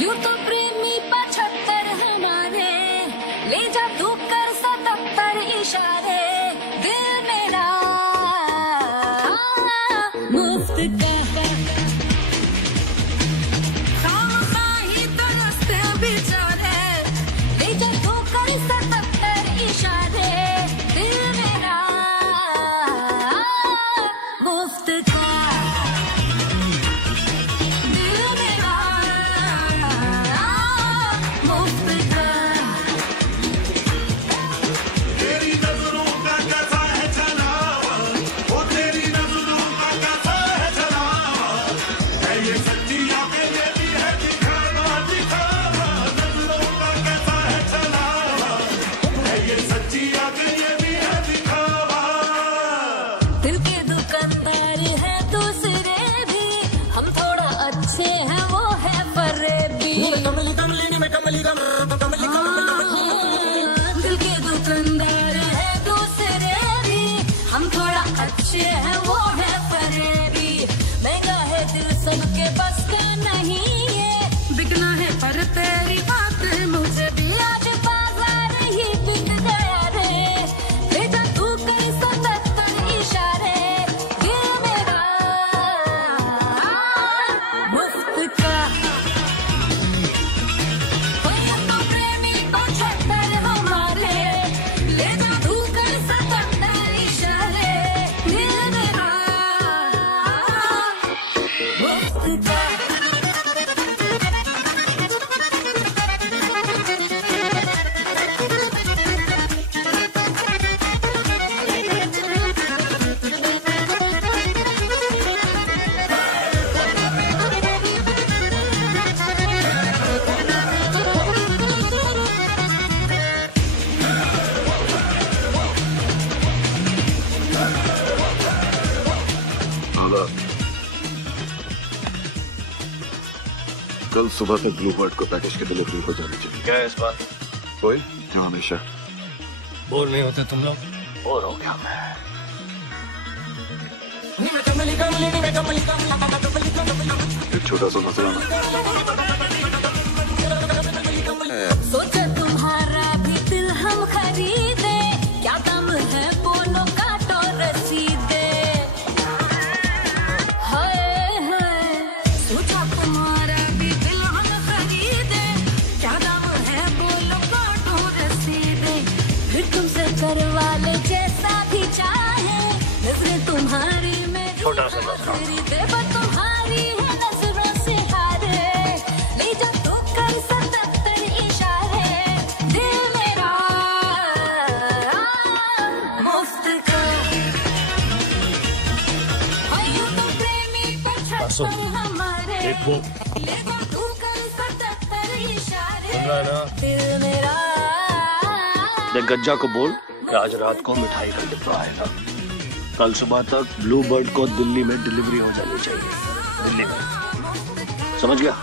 यूं तो प्रेमी 75 हमारे, ले जा तू कर 77 इशारे, दिल मेरा मुफ्त का खामखाही तरसते बेचारे, ले जा तू कर 77 इशारे, दिल मेरा मुफ्त का। दिल के दुकानदार हैं दूसरे भी, हम थोड़ा अच्छे हैं वो है फरेबी। दिल के दुकानदार हैं दूसरे भी, हम थोड़ा अच्छे हैं वो है फरेबी। महंगा है दिल सबके बस का नहीं है, बिकना है पर तेरी बात मुझे भी आज बाजार ही बिक गया रे, ले जा तू कर 77 इशारे, ये मेरा मुफ्त का। तो प्रेमी 75 हमारे, ले जा तू कर 77 इशारे, ये मेरा मुफ्त का। कल सुबह तक ब्लू बर्ड को पैकेज की डिलीवरी हो जानी चाहिए। क्या है इस बात? कोई जो हमेशा बोर नहीं होते तुम लोग? बोर हो गया मैं। एक छोटा सा मसला सोचा तुम्हारा भी दिल हम खरीदे, क्या दाम है बोलो काटो रसीदे। हाय हाय सोचा तुम्हारा भी दिल हम खरीदे, क्या दाम है बोलो काटो रसीदे। फिर तुमसे करवा ले जैसा भी चाहे, नजरें तुम्हारी में छोटा सा मसला। खरीदे पर तुम्हारी है नजरों से हारे, ले जा तू कर 77 इशारे, दिल मेरा मुफ्त का। यूं तो प्रेमी 75 हमारे, देखो ले जा तू कर 77 इशारे, सुन रहा है ना? दिल मेरा। देख गज्जा को बोल कि आज रात को मिठाई का डिब्बा आएगा, कल सुबह तक ब्लू बर्ड को दिल्ली में डिलीवरी हो जानी चाहिए, दिल्ली में, समझ गया?